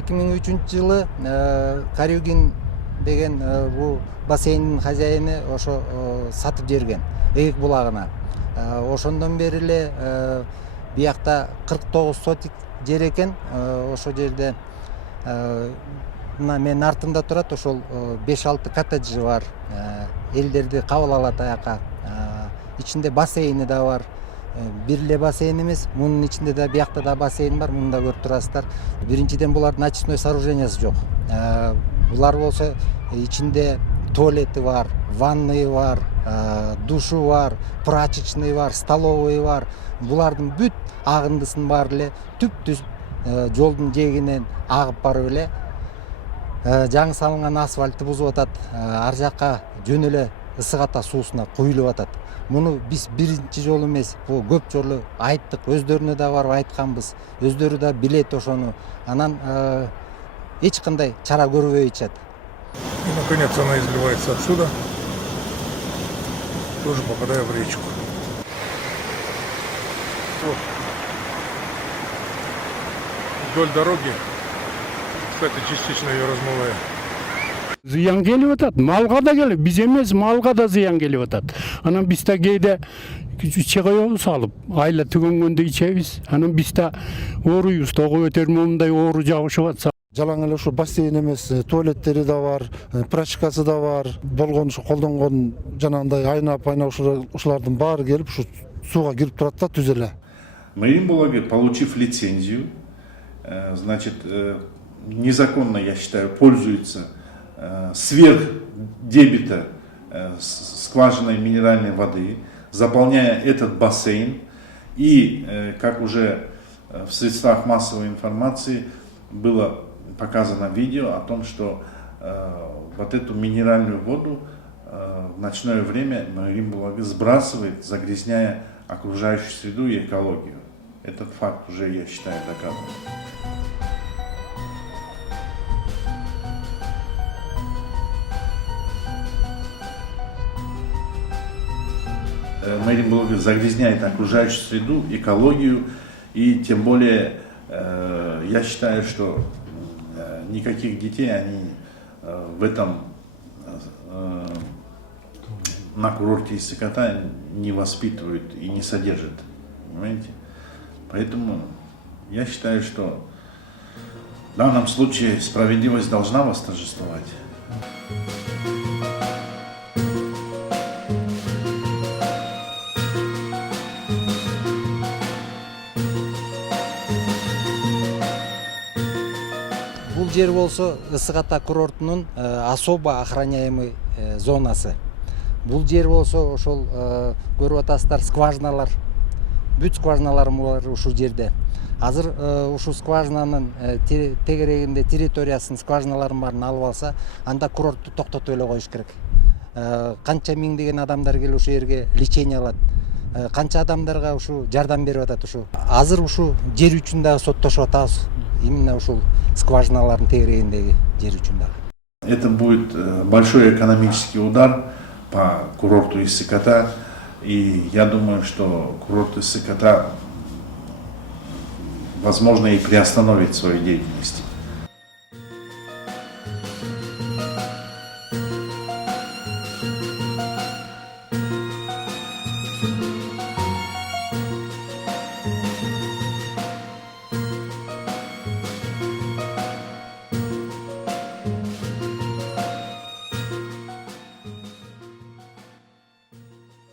2003 жылы Карюгин деген бул бассейндин хозяйыны ошо сатып жиберген Эйик булагына. Ошондон бери эле биякта 49 сотик жер экен. Ошол жерде мына менин артымда турат, ошол 5-6 коттеджи бар. Элдерди кабыл алат аяка. Ичинде бассейни да бар. Бир эле бассейн эмес, мунун ичинде да биякта да бассейн бар, муну да көрүп турасыздар. Биринчиден булардын очистной сооружениясы жок. Булар болсо ичинде туалети бар, ванныйы бар, душу бар, прачечный бар, столовый бар. Булардын бүт агындысын баары эле түп-түз жолдун жээгинен агып барып эле жаңы салынган асфальтты бузуп атат. Ар жакка жөн эле ысык ата суусуна куюлуп атат. Муну биз биринчи жолу эмес, бул көп жолу айттык, өздөрүнө да барып айтканбыз. Өздөрү да билет ошону. Анан эч кандай чара көрбөй атышат. И наконец она изливается отсюда, тоже попадая в речку. Вот. Вдоль дороги, кстати, частично ее размывая. Зыян келип атат, малга да келип, биз эмес, малга да зыян келип атат. Анан биз да кээде иче коебуз алып, айла түгөнгөндө ичебиз. Анан биз да ооруйбуз, тогу өтөр момундай оору жабышып атса. Жалаң эле ушу бассейн эмес, туалеттери да бар, прачкасы да бар. Болгон ушу колдонгон жанагындай айнап ушулардын баары келип ушу сууга кирип турат да түз эле. Маримбулаги, получив лицензию, значит, незаконно, я считаю, пользуется сверх дебита скважиной минеральной воды, заполняя этот бассейн. И, как уже в средствах массовой информации было показано видео о том, что вот эту минеральную воду в ночное время Маримбулаги сбрасывает, загрязняя окружающую среду и экологию. Этот факт уже, я считаю, доказан. Маримбулаги загрязняет окружающую среду, экологию, и тем более я считаю, что никаких детей они в этом на курорте Иссык-Кутай не воспитывают и не содержат, понимаете? Поэтому я считаю, что в данном случае справедливость должна восторжествовать. Бул жер болсо Ысык-Ата курортунун особо охраняемый зонасы. Бул жер болсо ошол көрүп атасыздар, скважиналар, бүт скважиналар бар ушул жерде. Азыр ушул скважинанын тегерегинде территориясын, скважиналарын баарын алып алса, анда курортду токтотуп эле коюш керек. Канча миңдеген адамдар келип ушул жерге лечение алат. Канча адамдарга ушу жардам берип атат ушу. Азыр ушу жер үчүн дагы соттошуп атабыз. Именно ушул скважиналардын тегерегиндеги жер үчүн дагы. Это будет большой экономический удар по курорту Иссык-Кутай. И я думаю, что курорт Иссык-Кутай, возможно, и приостановит свою деятельность.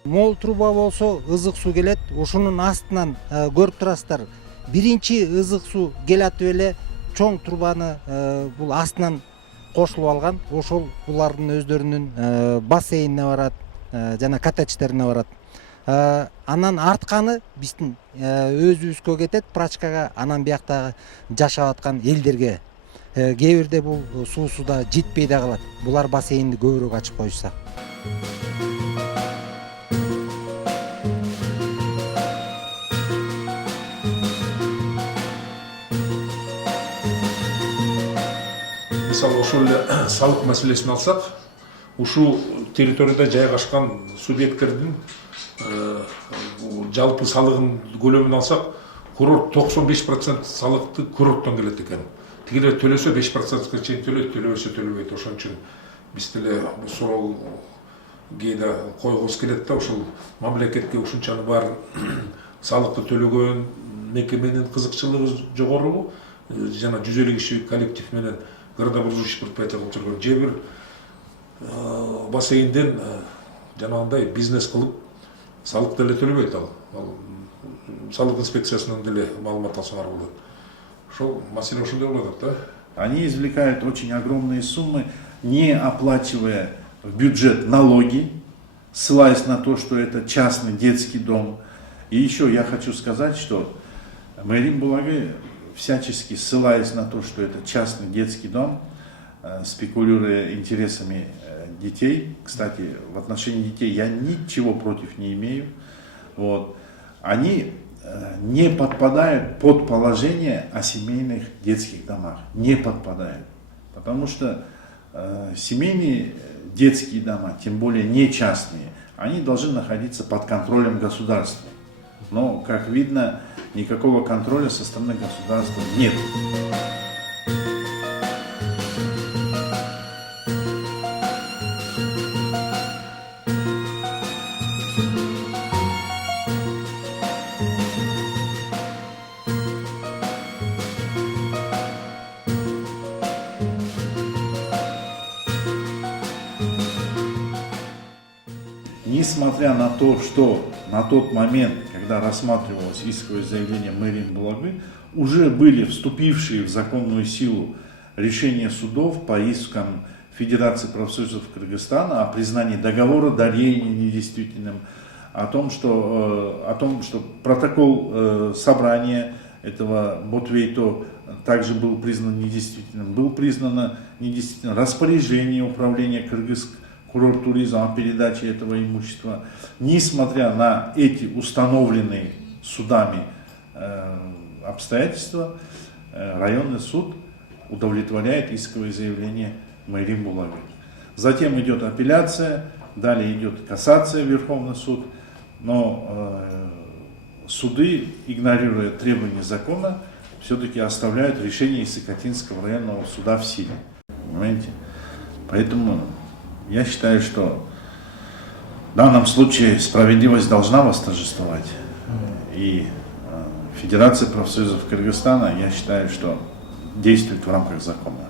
Мол труба болсо ызык суу келет, ушунун астынан көрүп турасыздар. Биринчи ызык суу келатып эле чоң трубаны бул астынан кошулуп алган. Ошол булардын өздөрүнүн бассейнине барат, жана коттедждерине барат. Анан артканы биздин өзүбүзгө кетет, прачкага, анан бияктагы жашап аткан элдерге. Кээ бирде бул суусу да жетпей да калат. Булар бассейнди көбүрөөк ачып коюшса. Мисалы ошол салык маселесин алсак, ушул территорияда жайгашкан субъекттердин жалпы салыгын көлөмүн алсак, курорт 95% салыкты курорттон келет экен. тигилер төлөсө 5%га чейин төлөйт, төлөбөсө төлөбөйт. Ошон үчүн биз деле суроо кээде койгубуз келет да, ушул мамлекетке ушунчаны бар салыкты төлөгөн мекеменин кызыкчылыгы жогорубу, жана 150 киши коллектив менен городобразующий предприятие кылып жүргөн же бир бассейнден жанагындай бизнес кылып салык деле төлөбөйт ал. Салык инспекциясынан деле маалымат алсаңар болот. Ошол маселе ошондой болуп атат да. Они извлекают очень огромные суммы, не оплачивая в бюджет налоги, ссылаясь на то, что это частный детский дом. И еще я хочу сказать, что Мээрим Булагы, всячески ссылаясь на то, что это частный детский дом, спекулируя интересами детей, кстати, в отношении детей я ничего против не имею, вот, они не подпадают под положение о семейных детских домах, не подпадают, потому что семейные детские дома, тем более не частные, они должны находиться под контролем государства. Но, как видно, никакого контроля со стороны государства нет. Несмотря на то, что на тот момент, когда рассматривалось исковое заявление Мээрим Булагы, уже были вступившие в законную силу решения судов по искам Федерации профсоюзов Кыргызстана о признании договора дарения недействительным, о том, что протокол собрания этого Ботвейто также был признан недействительным, было признано недействительным распоряжение управления Курорт-туризма о передаче этого имущества. Несмотря на эти установленные судами обстоятельства, районный суд удовлетворяет исковое заявление Мээрим Булагы. Затем идет апелляция, далее идет кассация в Верховный суд, но суды, игнорируя требования закона, все-таки оставляют решение Исыкатинского районного суда в силе. Понимаете? Поэтому я считаю, что в данном случае справедливость должна восторжествовать. И Федерация профсоюзов Кыргызстана, я считаю, что действует в рамках закона.